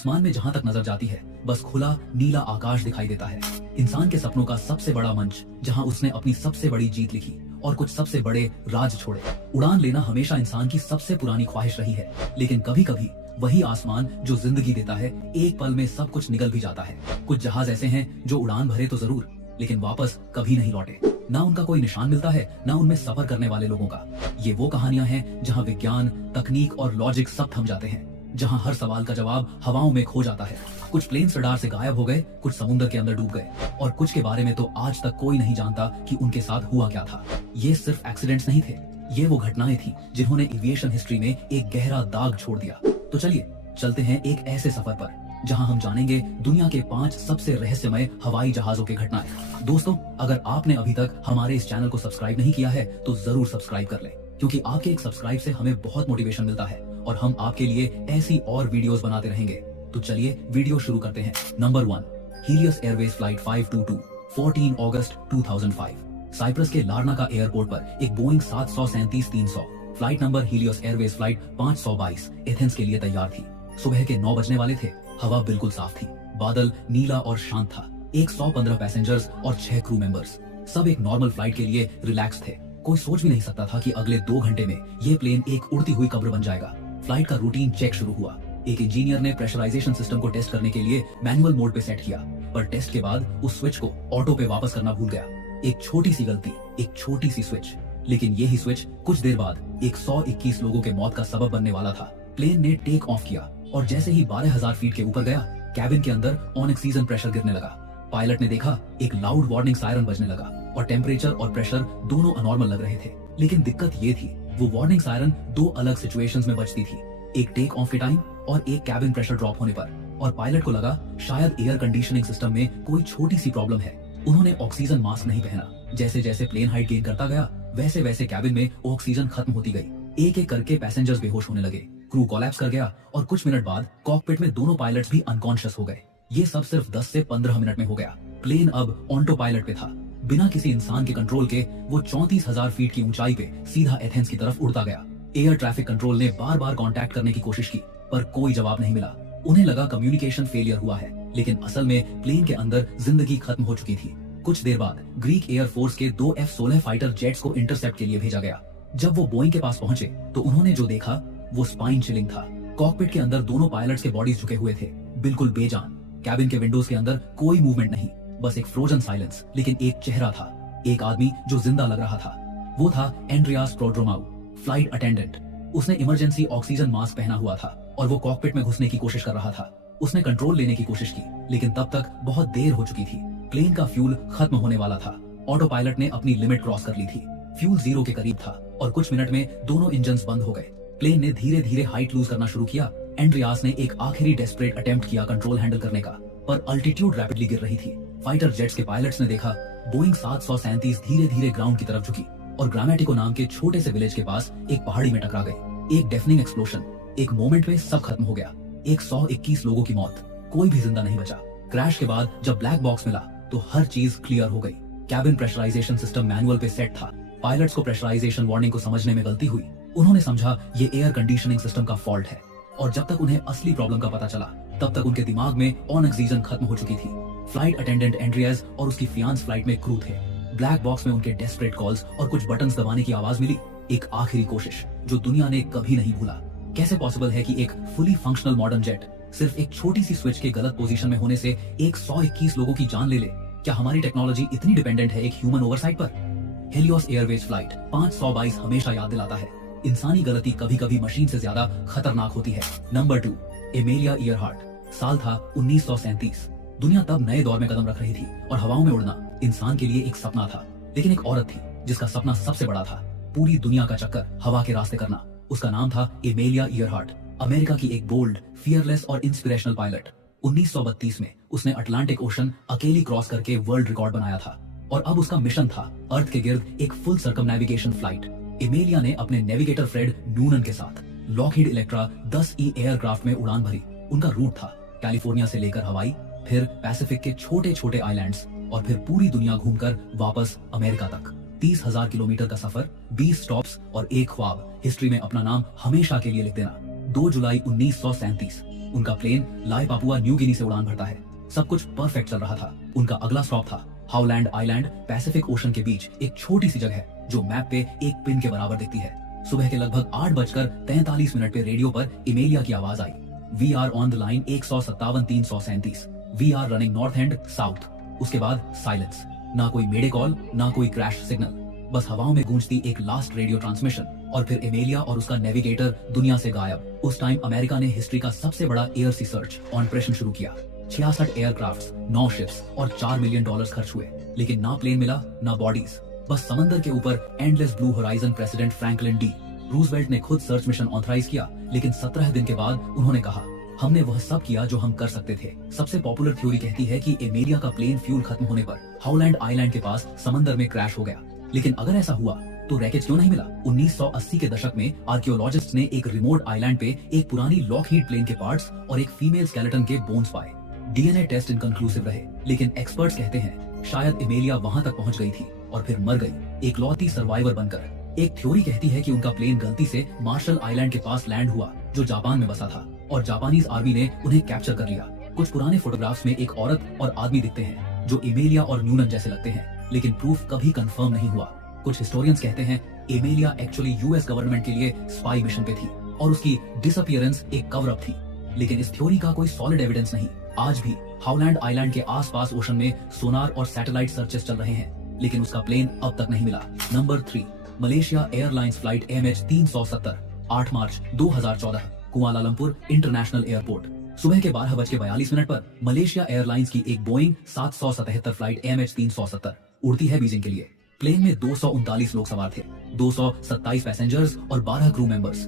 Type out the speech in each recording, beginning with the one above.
आसमान में जहां तक नजर जाती है बस खुला नीला आकाश दिखाई देता है। इंसान के सपनों का सबसे बड़ा मंच जहां उसने अपनी सबसे बड़ी जीत लिखी और कुछ सबसे बड़े राज छोड़े। उड़ान लेना हमेशा इंसान की सबसे पुरानी ख्वाहिश रही है, लेकिन कभी कभी वही आसमान जो जिंदगी देता है एक पल में सब कुछ निगल भी जाता है। कुछ जहाज ऐसे हैं जो उड़ान भरे तो जरूर, लेकिन वापस कभी नहीं लौटे। ना उनका कोई निशान मिलता है, ना उनमें सफर करने वाले लोगों का। ये वो कहानियां हैं जहां विज्ञान, तकनीक और लॉजिक सब थम जाते हैं, जहां हर सवाल का जवाब हवाओं में खो जाता है। कुछ प्लेन्स रडार से गायब हो गए, कुछ समुद्र के अंदर डूब गए, और कुछ के बारे में तो आज तक कोई नहीं जानता कि उनके साथ हुआ क्या था। ये सिर्फ एक्सीडेंट्स नहीं थे, ये वो घटनाएं थी जिन्होंने एविएशन हिस्ट्री में एक गहरा दाग छोड़ दिया। तो चलिए चलते हैं एक ऐसे सफर पर जहां हम जानेंगे दुनिया के 5 सबसे रहस्यमय हवाई जहाजों की घटनाएं। दोस्तों, अगर आपने अभी तक हमारे इस चैनल को सब्सक्राइब नहीं किया है तो जरूर सब्सक्राइब कर लें, क्योंकि आपके एक सब्सक्राइब से हमें बहुत मोटिवेशन मिलता है और हम आपके लिए ऐसी और वीडियोस बनाते रहेंगे। तो चलिए वीडियो शुरू करते हैं। नंबर 1, हीलियस एयरवेज फ्लाइट 522, 14 अगस्त 2005। साइप्रस के लारनाका एयरपोर्ट पर एक Boeing 737-300 flight number Helios Airways flight 522 Athens के लिए तैयार थी। सुबह के 9 बजने वाले थे। हवा बिल्कुल साफ थी, बादल नीला और शांत था। 115 पैसेंजर्स और 6 क्रू मेंबर्स, सब एक नॉर्मल फ्लाइट के लिए रिलैक्स थे। कोई सोच भी नहीं सकता था कि अगले 2 घंटे में ये प्लेन एक उड़ती हुई कब्र बन जाएगा। फ्लाइट का रूटीन चेक शुरू हुआ। एक इंजीनियर ने प्रेशराइजेशन सिस्टम को टेस्ट करने के लिए मैनुअल मोड पे सेट किया, पर टेस्ट के बाद उस स्विच को ऑटो पे वापस करना भूल गया। एक छोटी सी गलती, एक छोटी सी स्विच, लेकिन यही स्विच कुछ देर बाद 121 लोगों के मौत का सबब बनने वाला था। प्लेन ने टेक ऑफ किया और जैसे ही 12,000 फीट के ऊपर गया, कैबिन के अंदर ऑन ऑक्सीजन प्रेशर गिरने लगा। पायलट ने देखा एक लाउड वार्निंग सायरन बजने लगा और टेम्परेचर और प्रेशर दोनों अनॉर्मल लग रहे थे। लेकिन दिक्कत ये थी, वो वार्निंग सायरन 2 अलग सिचुएशंस में बजती थी, एक टेक ऑफ के टाइम और एक कैबिन प्रेशर ड्रॉप होने पर। और पायलट को लगा शायद एयर कंडीशनिंग सिस्टम में कोई छोटी सी प्रॉब्लम है। उन्होंने ऑक्सीजन मास्क नहीं पहना। जैसे जैसे प्लेन हाइट गेन करता गया, वैसे वैसे कैबिन में ऑक्सीजन खत्म होती गई। एक एक करके पैसेंजर्स बेहोश होने लगे, क्रू कोलैप्स कर गया और कुछ मिनट बाद कॉकपिट में दोनों पायलट्स भी अनकॉन्शियस हो गए। ये सब सिर्फ 10 से 15 मिनट में हो गया। प्लेन अब ऑटो पायलट पे था। बिना किसी इंसान के कंट्रोल के वो 34,000 फीट की ऊंचाई पे सीधा एथेंस की तरफ उड़ता गया। एयर ट्रैफिक कंट्रोल ने बार बार कांटेक्ट करने की कोशिश की, पर कोई जवाब नहीं मिला। उन्हें लगा कम्युनिकेशन फेलियर हुआ है, लेकिन असल में प्लेन के अंदर जिंदगी खत्म हो चुकी थी। कुछ देर बाद ग्रीक एयरफोर्स के 2 F-16 फाइटर जेट्स को इंटरसेप्ट के लिए भेजा गया। जब वो बोइंग के पास पहुंचे तो उन्होंने जो देखा वो स्पाइन चिलिंग था। कॉकपिट के अंदर दोनों पायलट्स के बॉडीज झुके हुए थे, बिल्कुल बेजान। कैबिन के विंडोज के अंदर कोई मूवमेंट नहीं, बस एक फ्रोजन साइलेंस। लेकिन एक चेहरा था, एक आदमी जो जिंदा लग रहा था। वो था एंड्रियास प्रोड्रोमाउ, फ्लाइट अटेंडेंट। उसने इमरजेंसी ऑक्सीजन मास्क पहना हुआ था और वो कॉकपिट में घुसने की कोशिश कर रहा था। उसने कंट्रोल लेने की कोशिश की, लेकिन तब तक बहुत देर हो चुकी थी। प्लेन का फ्यूल खत्म होने वाला था। ऑटो पायलट ने अपनी लिमिट क्रॉस कर ली थी। फ्यूल 0 के करीब था और कुछ मिनट में दोनों इंजन्स बंद हो गए। प्लेन ने धीरे धीरे हाइट लूज करना शुरू किया। एंड्रियास ने एक आखिरी डेस्परेट अटेम्प्ट किया कंट्रोल हैंडल करने का, पर अल्टीट्यूड रैपिडली गिर रही थी। फाइटर जेट्स के पायलट्स ने देखा बोइंग 737 धीरे धीरे ग्राउंड की तरफ झुकी और ग्रामेटिको नाम के छोटे से विलेज के पास एक पहाड़ी में टकरा गई। एक डेफनिंग एक्सप्लोशन, एक मोमेंट में सब खत्म हो गया। 121 लोगों की मौत, कोई भी जिंदा नहीं बचा। क्रैश के बाद जब ब्लैक बॉक्स मिला तो हर चीज क्लियर हो गई। कैबिन प्रेशराइजेशन सिस्टम मैनुअल पे सेट था। पायलट्स को प्रेशराइजेशन वार्निंग को समझने में गलती हुई। उन्होंने समझा ये एयर कंडीशनिंग सिस्टम का फॉल्ट है, और जब तक उन्हें असली प्रॉब्लम का पता चला तब तक उनके दिमाग में ऑन ऑक्सीजन खत्म हो चुकी थी। फ्लाइट अटेंडेंट एंड्रियास और उसकी फियांस फ्लाइट में क्रू थे। ब्लैक बॉक्स में उनके डेस्परेट कॉल्स और कुछ बटन्स दबाने की आवाज मिली। एक आखिरी कोशिश जो दुनिया ने कभी नहीं भूला। कैसे पॉसिबल है कि एक फुली फंक्शनल मॉडर्न जेट सिर्फ एक छोटी सी स्विच के गलत पोजीशन में होने से 121 लोगों की जान ले ले? क्या हमारी टेक्नोलॉजी इतनी डिपेंडेंट है एक ह्यूमन ओवरसाइट पर? हेलियोस एयरवेज फ्लाइट 522 हमेशा याद दिलाता है, इंसानी गलती कभी कभी मशीन से ज्यादा खतरनाक होती है। Number 2, Amelia Earhart. साल था 1937। दुनिया तब नए दौर में कदम रख रही थी और हवाओं में उड़ना इंसान के लिए एक सपना था। लेकिन एक औरत थी जिसका सपना सबसे बड़ा था, पूरी दुनिया का चक्कर हवा के रास्ते करना। उसका नाम था एमेलिया ईयरहार्ट, अमेरिका की एक बोल्ड, फियरलेस और इंस्पिरेशनल पायलट। 1932 में उसने अटलांटिक ओशन अकेली क्रॉस करके वर्ल्ड रिकॉर्ड बनाया था और अब उसका मिशन था अर्थ के गिर्द एक फुल सर्कमनेविगेशन फ्लाइट। एमेलिया ने अपने नेविगेटर फ्रेड नूनन के साथ लॉकहीड इलेक्ट्रा 10E एयरक्राफ्ट में उड़ान भरी। उनका रूट था कैलिफोर्निया से लेकर हवाई, फिर पैसिफिक के छोटे छोटे आइलैंड्स और फिर पूरी दुनिया घूमकर वापस अमेरिका तक। 30,000 किलोमीटर का सफर, 20 स्टॉप्स और एक ख्वाब। हिस्ट्री में अपना नाम हमेशा के लिए लिख देना। 2 जुलाई 1937 उनका प्लेन लाई पापुआ न्यू गिनी से उड़ान भरता है। सब कुछ परफेक्ट चल रहा था। उनका अगला स्टॉप था हाउलैंड आइलैंड, पैसिफिक ओशन के बीच एक छोटी सी जगह जो मैप पे एक पिन के बराबर दिखती है। सुबह के लगभग 8:43 पे रेडियो पर इमेलिया की आवाज आई, we are on the line 157-337, we are running north and south. उसके बाद साइलेंस, ना कोई मेडे कॉल, ना कोई क्रैश सिग्नल, बस हवाओं में गूंजती एक लास्ट रेडियो ट्रांसमिशन और फिर एमेलिया और उसका नेविगेटर दुनिया से गायब। उस टाइम अमेरिका ने हिस्ट्री का सबसे बड़ा एयर सी सर्च ऑपरेशन शुरू किया। 66 एयरक्राफ्ट्स, 9 शिप्स और $4 मिलियन खर्च हुए, लेकिन ना प्लेन मिला ना बॉडीज। बस समंदर के ऊपर endless blue horizon. President Franklin D Roosevelt ने खुद सर्च मिशन ऑथराइज किया, लेकिन 17 दिन के बाद उन्होंने कहा, हमने वह सब किया जो हम कर सकते थे। सबसे पॉपुलर थ्योरी कहती है कि एमेलिया का प्लेन फ्यूल खत्म होने पर हाउलैंड आइलैंड के पास समंदर में क्रैश हो गया। लेकिन अगर ऐसा हुआ तो रैकेज क्यों नहीं मिला? 1980 के दशक में आर्कियोलॉजिस्ट ने एक रिमोट आइलैंड पे एक पुरानी लॉकहीड प्लेन के पार्ट्स और एक फीमेल स्केलेटन के बोन्स पाए। डीएनए टेस्ट इनकंक्लूसिव रहे, लेकिन एक्सपर्ट्स कहते हैं शायद एमेलिया वहां तक पहुंच गई थी और फिर मर गई, एकलौती सर्वाइवर बनकर। एक थ्योरी कहती है कि उनका प्लेन गलती से मार्शल आइलैंड के पास लैंड हुआ, जो जापान में बसा था, और जापानीज आर्मी ने उन्हें कैप्चर कर लिया। कुछ पुराने फोटोग्राफ्स में एक औरत और आदमी दिखते हैं जो एमेलिया और न्यूनन जैसे लगते हैं, लेकिन प्रूफ कभी कंफर्म नहीं हुआ। कुछ हिस्टोरियंस कहते हैं एमेलिया एक्चुअली यूएस गवर्नमेंट के लिए स्पाई मिशन पे थी और उसकी डिसअपीयरेंस एक कवर अप थी, लेकिन इस थ्योरी का कोई सॉलिड एविडेंस नहीं। आज भी हाउलैंड आइलैंड के आसपास ओशन में सोनार और सैटेलाइट सर्चेस चल रहे हैं, लेकिन उसका प्लेन अब तक नहीं मिला। Number 3, Malaysia airlines flight MH370, 8 मार्च 2014, कुआलालंपुर इंटरनेशनल एयरपोर्ट। सुबह के 12:42 पर मलेशिया एयरलाइंस की एक बोइंग 777 फ्लाइट MH370 उड़ती है बीजिंग के लिए। प्लेन में 239 लोग सवार थे, 227 पैसेंजर्स और 12 क्रू मेंबर्स।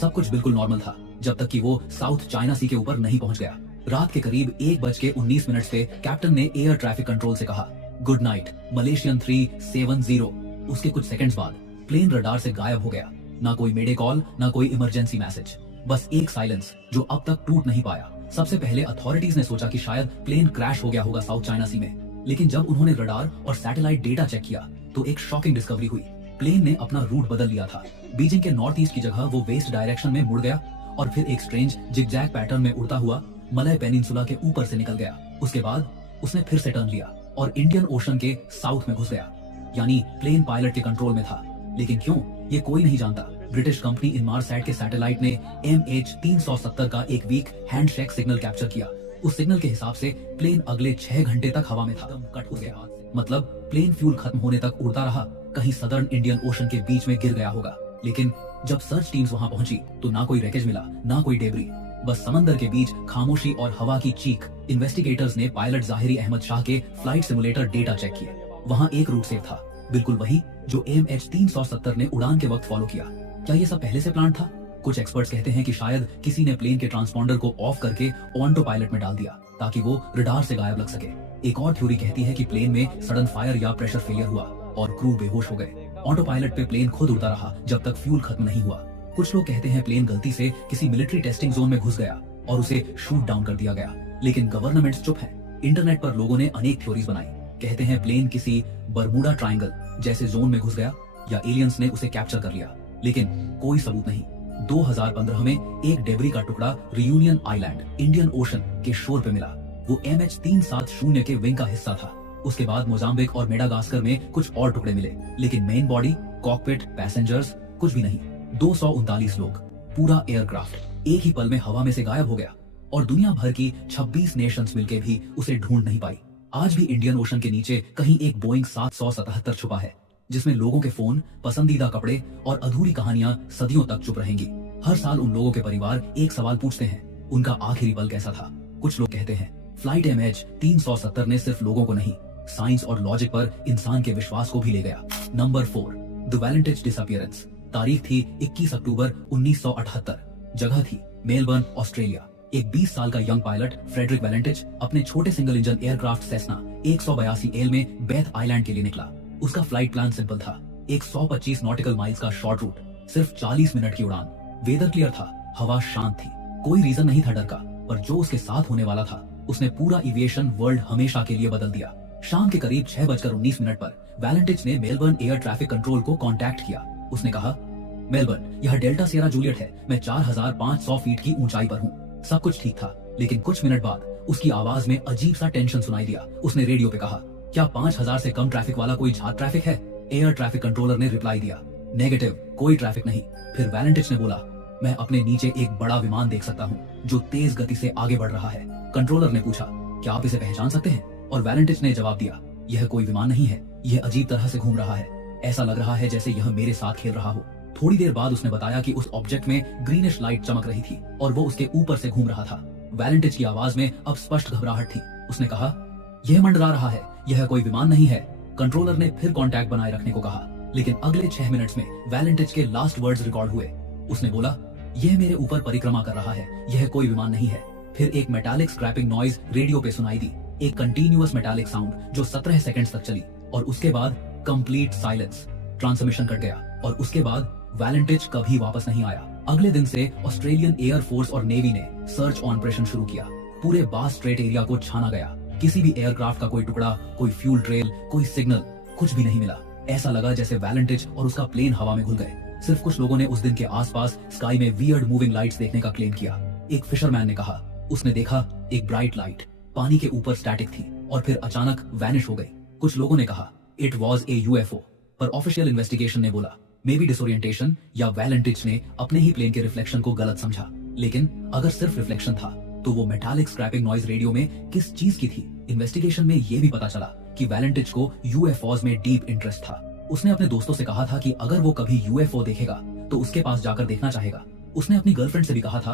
सब कुछ बिल्कुल नॉर्मल था जब तक कि वो साउथ चाइना सी के ऊपर नहीं पहुंच गया। रात के करीब 1:19 पे कैप्टन ने एयर ट्रैफिक कंट्रोल से कहा, गुड नाइट मलेशियन 370। उसके कुछ सेकंड्स बाद प्लेन रडार से गायब हो गया। ना कोई मेडे कॉल, ना कोई इमरजेंसी मैसेज, बस एक साइलेंस जो अब तक टूट नहीं पाया। सबसे पहले अथॉरिटीज ने सोचा कि शायद प्लेन क्रैश हो गया होगा साउथ चाइना सी में, लेकिन जब उन्होंने रडार और सैटेलाइट डेटा चेक किया तो एक शॉकिंग डिस्कवरी हुई। प्लेन ने अपना रूट बदल लिया था। बीजिंग के नॉर्थ ईस्ट की जगह वो वेस्ट डायरेक्शन में मुड़ गया और फिर एक स्ट्रेंज जिगजैग पैटर्न में उड़ता हुआ मलय पेनिनसुला के ऊपर से निकल गया। उसके बाद उसने फिर से टर्न लिया और इंडियन ओशन के साउथ में घुस गया। यानी प्लेन पायलट के कंट्रोल में था, लेकिन क्यों ये कोई नहीं जानता। ब्रिटिश कंपनी इनमारसैट के सैटेलाइट ने MH370 का एक वीक हैंडशेक सिग्नल कैप्चर किया। उस सिग्नल के हिसाब से प्लेन अगले 6 घंटे तक हवा में था। कट हो गया, मतलब प्लेन फ्यूल खत्म होने तक उड़ता रहा, कहीं सदर्न इंडियन ओशन के बीच में गिर गया होगा। लेकिन जब सर्च टीम्स वहां पहुंची तो ना कोई रैकेज मिला, ना कोई डेब्री, बस समंदर के बीच खामोशी और हवा की चीख। इन्वेस्टिगेटर्स ने पायलट जाहिरी अहमद शाह के फ्लाइट सिमुलेटर डेटा चेक किए। वहां एक रूट सेफ था, बिल्कुल वही जो MH370 ने उड़ान के वक्त फॉलो किया। क्या ये सब पहले से प्लान था? कुछ एक्सपर्ट्स कहते हैं कि शायद किसी ने प्लेन के ट्रांसपॉन्डर को ऑफ करके ऑटो पायलट में डाल दिया ताकि वो रडार से गायब लग सके। एक और थ्योरी कहती है कि प्लेन में सडन फायर या प्रेशर फेलियर हुआ और क्रू बेहोश हो गए। ऑटो पायलट पे प्लेन खुद उड़ता रहा जब तक फ्यूल खत्म नहीं हुआ। कुछ लोग कहते हैं प्लेन गलती से किसी मिलिट्री टेस्टिंग जोन में घुस गया और उसे शूट डाउन कर दिया गया, लेकिन गवर्नमेंट्स चुप हैं। इंटरनेट पर लोगों ने अनेक थ्योरीज बनाई। कहते हैं प्लेन किसी बरमूडा ट्रायंगल जैसे जोन में घुस गया या एलियंस ने उसे कैप्चर कर लिया, लेकिन कोई सबूत नहीं। 2015 में एक डेब्री का टुकड़ा रियूनियन आइलैंड इंडियन ओशन के शोर पे मिला। वो MH370 के विंग का हिस्सा था। उसके बाद मोजाम्बिक और मेडागास्कर में कुछ और टुकड़े मिले, लेकिन मेन बॉडी, कॉकपिट, पैसेंजर्स कुछ भी नहीं। 239 लोग, पूरा एयरक्राफ्ट एक ही पल में हवा में से गायब हो गया और दुनिया भर की 26 नेशंस मिलके भी उसे ढूंढ नहीं पाई। आज भी इंडियन ओशन के नीचे कहीं एक बोइंग 777 छुपा है, जिसमें लोगों के फोन, पसंदीदा कपड़े और अधूरी कहानियां सदियों तक चुप रहेंगी। हर साल उन लोगों के परिवार एक सवाल पूछते हैं, उनका आखिरी पल कैसा था? कुछ लोग कहते हैं फ्लाइट MH370 ने सिर्फ लोगों को नहीं, साइंस और लॉजिक पर इंसान के विश्वास को भी ले गया। Number 4, the Valentines disappearance. तारीख थी 21 अक्टूबर 1978। जगह थी मेलबर्न, ऑस्ट्रेलिया। एक 20 साल का यंग पायलट फ्रेडरिक वैलेंटिज अपने छोटे सिंगल इंजन एयरक्राफ्ट सेस्ना 182 में बेथ आइलैंड के लिए निकला। उसका फ्लाइट प्लान सिंपल था, एक 125 नॉटिकल माइल्स का शॉर्ट रूट, सिर्फ 40 मिनट की उड़ान। वेदर क्लियर था, हवा शांत थी, कोई रीजन नहीं था डर का, पर जो उसके साथ होने वाला था उसने पूरा एविएशन वर्ल्ड हमेशा के लिए बदल दिया। शाम के करीब 6:19 पर वैलेंटिज ने मेलबर्न एयर ट्रैफिक कंट्रोल को कांटेक्ट किया। उसने कहा, मेलबर्न, यह डेल्टा सियरा जूलियट है, मैं 4500 फीट की ऊंचाई पर हूँ। सब कुछ ठीक था, लेकिन कुछ मिनट बाद उसकी आवाज में अजीब सा टेंशन सुनाई दिया। उसने रेडियो पे कहा, क्या 5000 से कम ट्रैफिक वाला कोई जहाज ट्रैफिक है? एयर ट्रैफिक कंट्रोलर ने रिप्लाई दिया, नेगेटिव, कोई ट्रैफिक नहीं। फिर वैलेंटिच ने बोला, मैं अपने नीचे एक बड़ा विमान देख सकता हूँ जो तेज गति से आगे बढ़ रहा है। कंट्रोलर ने पूछा, क्या आप इसे पहचान सकते हैं? और वैलेंटिच ने जवाब दिया, यह कोई विमान नहीं है, यह अजीब तरह से घूम रहा है, ऐसा लग रहा है जैसे यह मेरे साथ खेल रहा हो। थोड़ी देर बाद उसने बताया कि उस ऑब्जेक्ट में ग्रीनिश लाइट चमक रही थी और वो उसके ऊपर से घूम रहा था। वैलेंटिच की आवाज में अब स्पष्ट घबराहट थी। उसने कहा, यह मंडरा रहा है, यह कोई विमान नहीं है। कंट्रोलर ने फिर कांटेक्ट बनाए रखने को कहा, लेकिन अगले 6 मिनट्स में वैलेंटिच के लास्ट वर्ड्स रिकॉर्ड हुए। उसने बोला, यह मेरे ऊपर परिक्रमा कर रहा है, यह कोई विमान नहीं है। फिर एक मेटालिक स्क्रैपिंग नॉइज रेडियो पे सुनाई दी, एक कंटीन्यूअस मेटालिक साउंड जो 17 सेकंड्स तक चली, और उसके बाद कंप्लीट साइलेंस। ट्रांसमिशन कट गया और उसके बाद वैलेंटिच कभी वापस नहीं आया। अगले दिन से ऑस्ट्रेलियन एयर फोर्स और नेवी ने सर्च ऑपरेशन शुरू किया। पूरे बास स्ट्रेट एरिया को छाना गया। किसी भी एयरक्राफ्ट का कोई टुकड़ा, कोई फ्यूल ट्रेल, कोई सिग्नल, कुछ भी नहीं मिला। ऐसा लगा जैसे वैलेंटिच और उसका प्लेन हवा में घुल गए। सिर्फ कुछ लोगों ने उस दिन के आसपास स्काई में वियर्ड मूविंग लाइट्स देखने का क्लेम किया। एक फिशरमैन ने कहा, उसने देखा एक ब्राइट लाइट पानी के ऊपर स्टैटिक थी और फिर अचानक वैनिश हो गई। कुछ लोगों ने कहा, इट वॉज ए यूएफओ, पर ऑफिशियल इन्वेस्टिगेशन ने बोला, मे बी डिसोरिएंटेशन या वैलेंटिच ने अपने ही प्लेन के रिफ्लेक्शन को गलत समझा। लेकिन अगर सिर्फ रिफ्लेक्शन था तो वो मेटालिक स्क्रैपिंग नॉइज रेडियो में किस चीज की थी? इन्वेस्टिगेशन में ये भी पता चला कि वैलेंटिच को यूएफओज में डीप इंटरेस्ट था। उसने अपने दोस्तों से कहा था कि अगर वो कभी यूएफओ देखेगा तो उसके पास जाकर देखना चाहेगा। उसने अपनी गर्लफ्रेंड से भी कहा था,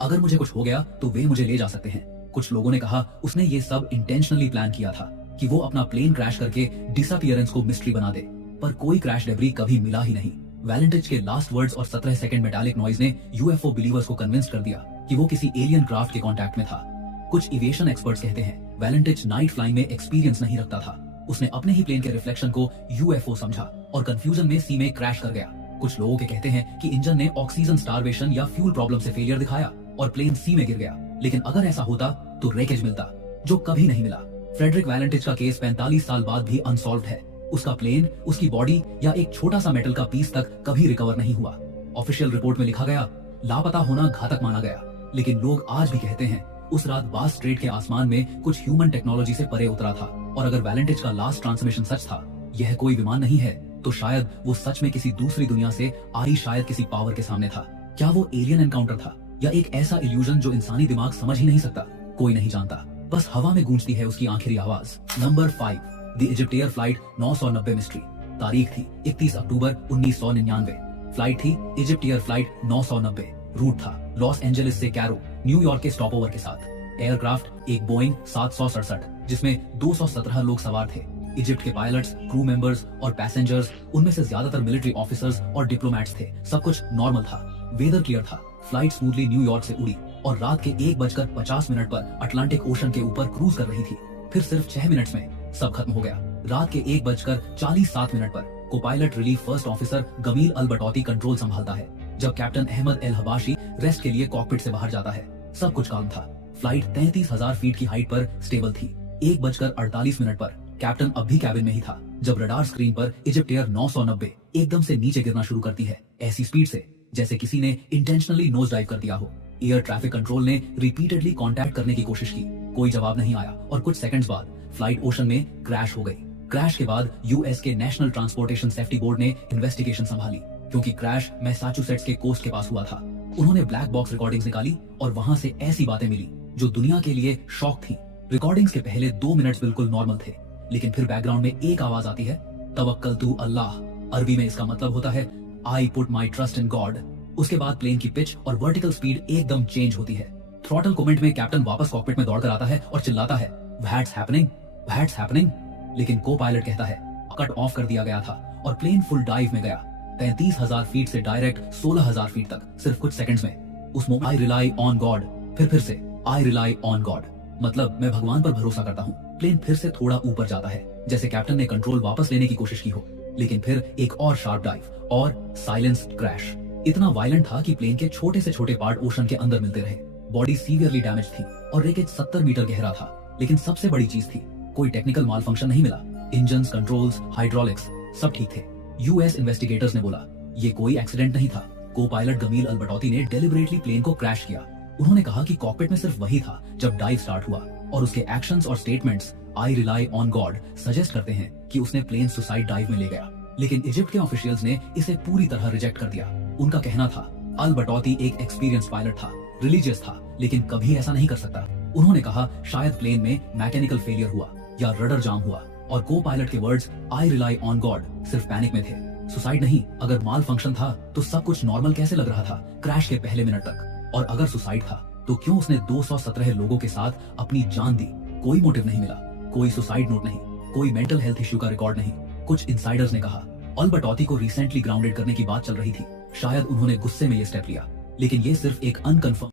अगर मुझे कुछ हो गया तो वे मुझे ले जा सकते हैं। कुछ लोगों ने कहा उसने ये सब इंटेंशनली प्लान किया था कि वो अपना प्लेन क्रैश करके डिसअपीयरेंस को मिस्ट्री बना दे, पर कोई क्रैश डेब्री कभी मिला ही नहीं। वैलेंटिच के लास्ट वर्ड्स और 17 सेकंड मेटालिक नॉइज ने यूएफओ बिलीवर्स को कन्विंस कर दिया कि वो किसी एलियन क्राफ्ट के कांटेक्ट में था। कुछ एविएशन एक्सपर्ट्स कहते हैं वैलेंटिच नाइट फ्लाइंग में एक्सपीरियंस नहीं रखता था। उसने अपने ही प्लेन के रिफ्लेक्शन को यूएफओ समझा और कंफ्यूजन में सी में क्रैश कर गया। कुछ लोगों के कहते हैं कि इंजन ने ऑक्सीजन स्टारवेशन या फ्यूल प्रॉब्लम से फेलियर दिखाया और प्लेन सी में गिर गया। लेकिन अगर ऐसा होता तो रेकेज मिलता, जो कभी नहीं मिला। फ्रेडरिक वैलेंटिच का केस 45 साल बाद भी अनसॉल्व्ड है। उसका प्लेन, उसकी बॉडी या एक छोटा सा मेटल का पीस तक कभी रिकवर नहीं हुआ। ऑफिशियल रिपोर्ट में लिखा गया, लापता होना घातक माना गया, लेकिन लोग आज भी कहते हैं उस रात बास स्ट्रेट के आसमान में कुछ ह्यूमन टेक्नोलॉजी से परे उतरा था। और अगर वैलेंटिच का लास्ट ट्रांसमिशन सच था, यह कोई विमान नहीं है, तो शायद वो सच में किसी दूसरी दुनिया से आई, शायद किसी पावर के सामने था। क्या वो एलियन एनकाउंटर था या एक ऐसा इल्यूजन जो इंसानी दिमाग समझ ही नहीं सकता? कोई नहीं जानता, बस हवा में गूंजती है उसकी आखिरी आवाज। Number 5, the Egypt air flight 990 mystery. तारीख थी 31 अक्टूबर 1999। फ्लाइट थी इजिप्ट एयर फ्लाइट 990। रूट था लॉस एंजलिस से कैरो, न्यूयॉर्क के स्टॉपओवर के साथ। एयरक्राफ्ट एक बोइंग 767 जिसमें 217 लोग सवार थे। इजिप्ट के पायलट्स, क्रू मेंबर्स और पैसेंजर्स, उनमें से ज्यादातर मिलिट्री ऑफिसर्स और डिप्लोमेट्स थे। सब कुछ नॉर्मल था, वेदर क्लियर था। फ्लाइट स्मूथली न्यूयॉर्क से उड़ी और रात के 1:50 पर अटलांटिक ओशन के ऊपर क्रूज कर रही थी। फिर सिर्फ 6 मिनट्स में सब खत्म हो गया। रात के 1:47 पर को पायलट रिलीफ फर्स्ट ऑफिसर गमील अल बटौती कंट्रोल संभालता है, जब कैप्टन अहमद एल हबाशी रेस्ट के लिए कॉकपिट से बाहर जाता है। सब कुछ काम था। फ्लाइट 33,000 फीट की हाइट पर स्टेबल थी। 1:48 पर कैप्टन अब भी कैबिन में ही था जब रडार स्क्रीन पर इजिप्ट एयर 990 एकदम से नीचे गिरना शुरू करती है, ऐसी स्पीड से जैसे किसी ने इंटेंशनली नोज डाइव कर दिया हो। एयर ट्रैफिक कंट्रोल ने रिपीटेडली कांटेक्ट करने की कोशिश की, कोई जवाब नहीं आया और कुछ सेकंड्स बाद फ्लाइट ओशन में क्रैश हो गई। क्रैश के बाद यूएस के नेशनल ट्रांसपोर्टेशन सेफ्टी बोर्ड ने इन्वेस्टिगेशन संभाली, क्योंकि क्रैश मैसाचुसेट्स के कोस्ट के पास हुआ था। उन्होंने ब्लैक बॉक्स रिकॉर्डिंग्स निकाली और वहां से ऐसी बातें मिली जो दुनिया के लिए शॉक थी। रिकॉर्डिंग्स के पहले 2 मिनट्स बिल्कुल नॉर्मल थे, लेकिन फिर बैकग्राउंड में एक आवाज आती है, तवक्कल तू अल्लाह। अरबी में इसका मतलब होता है I put my trust in God. उसके बाद प्लेन की पिच और वर्टिकल स्पीड एकदम चेंज होती है। थ्रॉटल कमेंट में कैप्टन वापस कॉकपिट में दौड़कर आता है और चिल्लाता है, व्हाट्स हैपनिंग, व्हाट्स हैपनिंग। लेकिन को पायलट कहता है कट ऑफ कर दिया गया था और प्लेन फुल डाइव में गया। 33,000 फीट से डायरेक्ट 16,000 फीट तक सिर्फ कुछ सेकंड्स में। उस moment I rely on God, फिर से आई रिलाई ऑन गॉड, मतलब मैं भगवान पर भरोसा करता हूँ। प्लेन फिर से थोड़ा ऊपर जाता है, जैसे कैप्टन ने कंट्रोल वापस लेने की कोशिश की हो, लेकिन फिर एक और शार्प डाइव और साइलेंस्ड क्रैश। इतना वायलेंट था कि प्लेन के छोटे से छोटे पार्ट ओशन के अंदर मिलते रहे। बॉडी सीवियरली डैमेज थी और रेकेज 70 मीटर गहरा था। लेकिन सबसे बड़ी चीज थी, कोई टेक्निकल माल फंक्शन नहीं मिला। इंजन्स, कंट्रोल्स, हाइड्रोलिक्स सब ठीक थे। यूएस इन्वेस्टिगेटर्स ने बोला ये कोई एक्सीडेंट नहीं था। को पायलट गमील अल बटौती ने डेलिबरेटली प्लेन को क्रैश किया। उन्होंने कहा कि कॉकपिट में सिर्फ वही था जब डाइव स्टार्ट हुआ, और उसके एक्शंस और statements I rely on God suggest करते हैं कि उसने प्लेन सुसाइड डाइव में ले गया। लेकिन इजिप्ट के ऑफिशियल्स ने इसे पूरी तरह रिजेक्ट कर दिया। उनका कहना था अल बटौती एक एक्सपीरियंस पायलट था, रिलीजियस था, लेकिन कभी ऐसा नहीं कर सकता। उन्होंने कहा शायद प्लेन में मैकेनिकल फेलियर हुआ या रडर जाम हुआ, और को पायलट के words I rely on God सिर्फ पैनिक में थे, सुसाइड नहीं। अगर माल फंक्शन था तो सब कुछ नॉर्मल कैसे लग रहा था क्रैश के पहले मिनट तक? और अगर सुसाइड था तो क्यों उसने 217 लोगों के साथ अपनी जान दी? कोई मोटिव नहीं मिला, कोई सुसाइड नोट नहीं, कोई मेंटल हेल्थ इश्यू का रिकॉर्ड नहीं। कुछ इनसाइडर्स ने कहा अल बटौती को रिसेंटली ग्राउंडेड करने की बात चल रही थी, शायद उन्होंने गुस्से में ये स्टेप लिया, लेकिन ये सिर्फ एक अनकंफर्म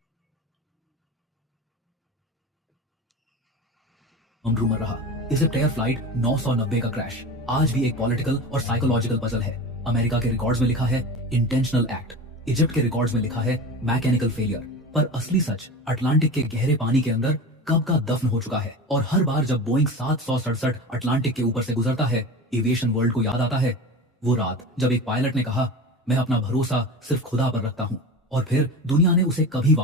रूमर रहा। इजिप्ट एयर फ्लाइट 990 का क्रैश आज भी एक पॉलिटिकल और साइकोलॉजिकल पजल है। अमेरिका के रिकॉर्ड्स में लिखा है इंटेंशनल एक्ट, इजिप्ट के रिकॉर्ड्स में लिखा है मैकेनिकल फेलियर, पर असली सच अटलांटिक के गहरे पानी के अंदर कब का दफन हो चुका है। और हर बार जब बोइंग 767 अटलांटिक के ऊपर से गुजरता है, एविएशन वर्ल्ड को याद आता है वो रात जब एक पायलट ने कहा मैं अपना भरोसा सिर्फ खुदा पर रखता हूं, और फिर दुनिया ने उसे कभी